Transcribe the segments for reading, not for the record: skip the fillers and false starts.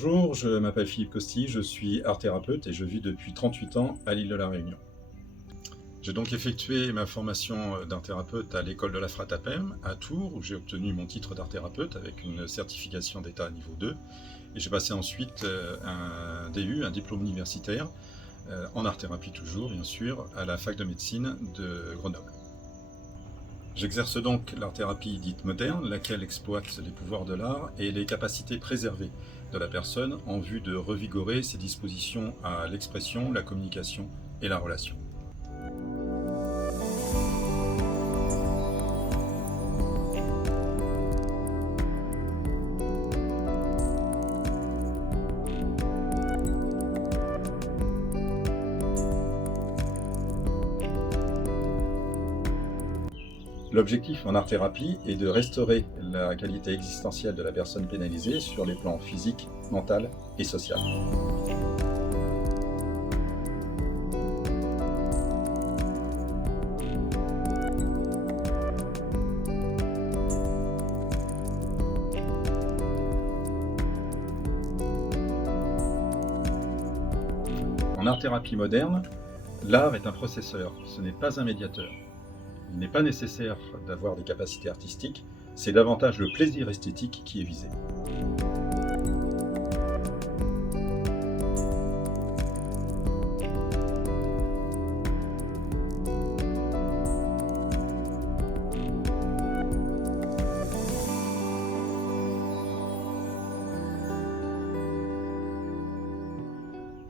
Bonjour, je m'appelle Philippe Costi, je suis art thérapeute et je vis depuis 38 ans à l'île de la Réunion. J'ai donc effectué ma formation d'art thérapeute à l'école de la Fratapem à Tours, où j'ai obtenu mon titre d'art thérapeute avec une certification d'État niveau 2. Et j'ai passé ensuite un DU, un diplôme universitaire, en art thérapie toujours, bien sûr, à la fac de médecine de Grenoble. J'exerce donc l'art-thérapie dite moderne, laquelle exploite les pouvoirs de l'art et les capacités préservées de la personne en vue de revigorer ses dispositions à l'expression, la communication et la relation. L'objectif en art-thérapie est de restaurer la qualité existentielle de la personne pénalisée sur les plans physique, mental et social. En art-thérapie moderne, l'art est un processeur, ce n'est pas un médiateur. Il n'est pas nécessaire d'avoir des capacités artistiques, c'est davantage le plaisir esthétique qui est visé.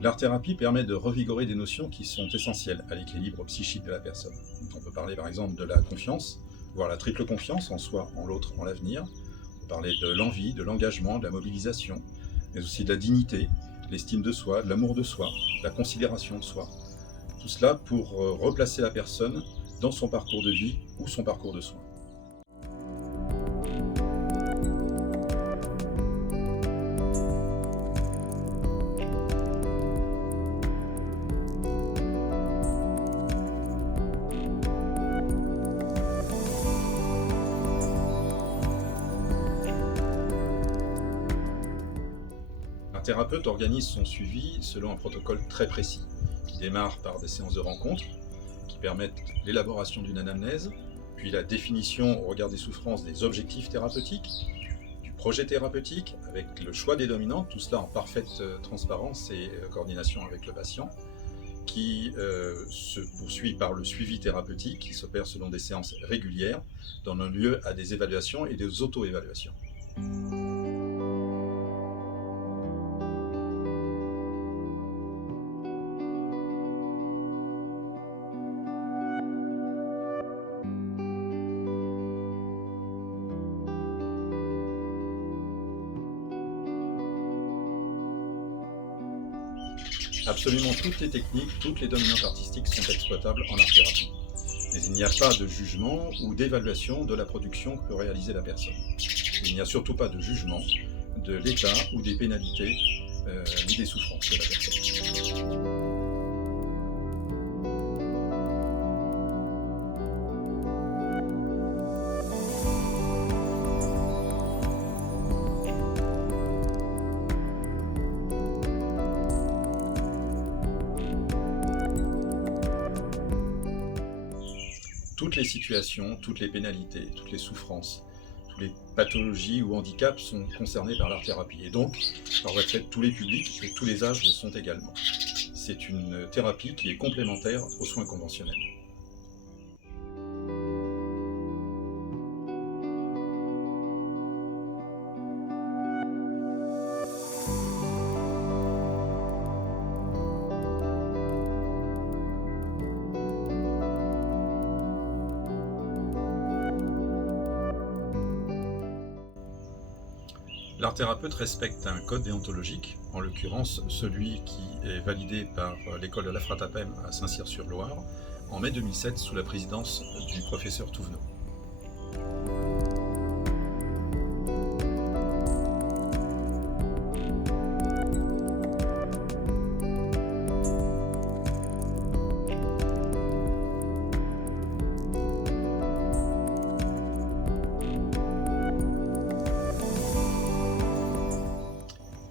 L'art-thérapie permet de revigorer des notions qui sont essentielles à l'équilibre psychique de la personne. On peut parler par exemple de la confiance, voire la triple confiance en soi, en l'autre, en l'avenir. On peut parler de l'envie, de l'engagement, de la mobilisation, mais aussi de la dignité, l'estime de soi, de l'amour de soi, de la considération de soi. Tout cela pour replacer la personne dans son parcours de vie ou son parcours de soins. Un thérapeute organise son suivi selon un protocole très précis, qui démarre par des séances de rencontres, qui permettent l'élaboration d'une anamnèse, puis la définition au regard des souffrances des objectifs thérapeutiques, du projet thérapeutique, avec le choix des dominantes, tout cela en parfaite transparence et coordination avec le patient, qui se poursuit par le suivi thérapeutique, qui s'opère selon des séances régulières, donnant lieu à des évaluations et des auto-évaluations. Absolument toutes les techniques, toutes les dominantes artistiques sont exploitables en art-thérapie. Mais il n'y a pas de jugement ou d'évaluation de la production que peut réaliser la personne. Il n'y a surtout pas de jugement de l'état ou des pénalités ni des souffrances de la personne. Toutes les situations, toutes les pénalités, toutes les souffrances, toutes les pathologies ou handicaps sont concernés par l'art-thérapie. Et donc, par retraite, tous les publics et tous les âges le sont également. C'est une thérapie qui est complémentaire aux soins conventionnels. L'art-thérapeute respecte un code déontologique, en l'occurrence celui qui est validé par l'école de la Fratapem à Saint-Cyr-sur-Loire en mai 2007 sous la présidence du professeur Touvenot.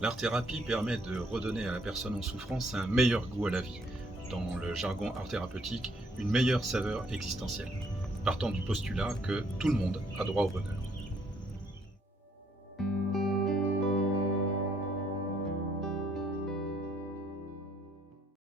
L'art-thérapie permet de redonner à la personne en souffrance un meilleur goût à la vie, dans le jargon art thérapeutique, une meilleure saveur existentielle, partant du postulat que tout le monde a droit au bonheur.